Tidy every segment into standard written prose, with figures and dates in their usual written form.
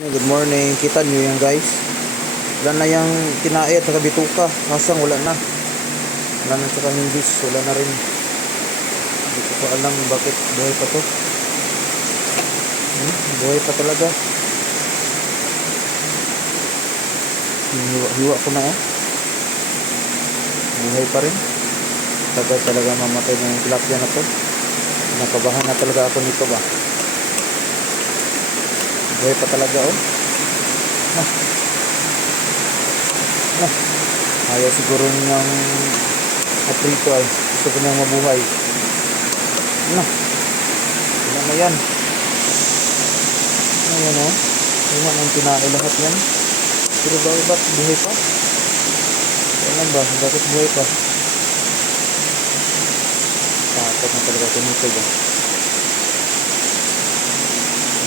Good morning, kita nyo yan guys. Wala na yung kinain at bituka. Kasang wala na. Wala na tsaka hindis, wala na rin. Hindi ko pa alam bakit buhay pa to. Buhay pa talaga. Hiwa ko na buhay pa rin. Tagal talaga mamatay na yung tilapia na to. Nakabahan na talaga ako nito ba. Buhay pa talaga ayaw siguro niyang aprito ay gusto ko niyang mabuhay. Wala na yan. Ayan wala nang kinain lahat yan. Pero ba't buhay pa? Alam ba bakit buhay pa? Takot na talaga ito nito ba.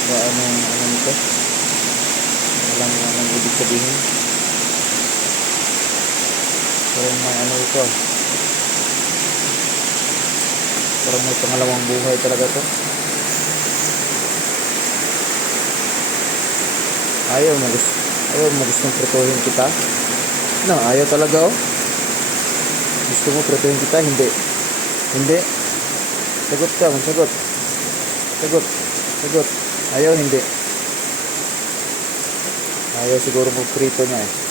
Ano nito? Alam mo anong ibig sabihin. Parang may ito. Parang may pangalawang buhay talaga to. Ayaw mo gustong prituhin kita. Ayaw talaga Gusto mo prituhin kita? Hindi. Sagot ka, magsagot. Sagot. Ayaw, hindi. Ayaw siguro mo prito niya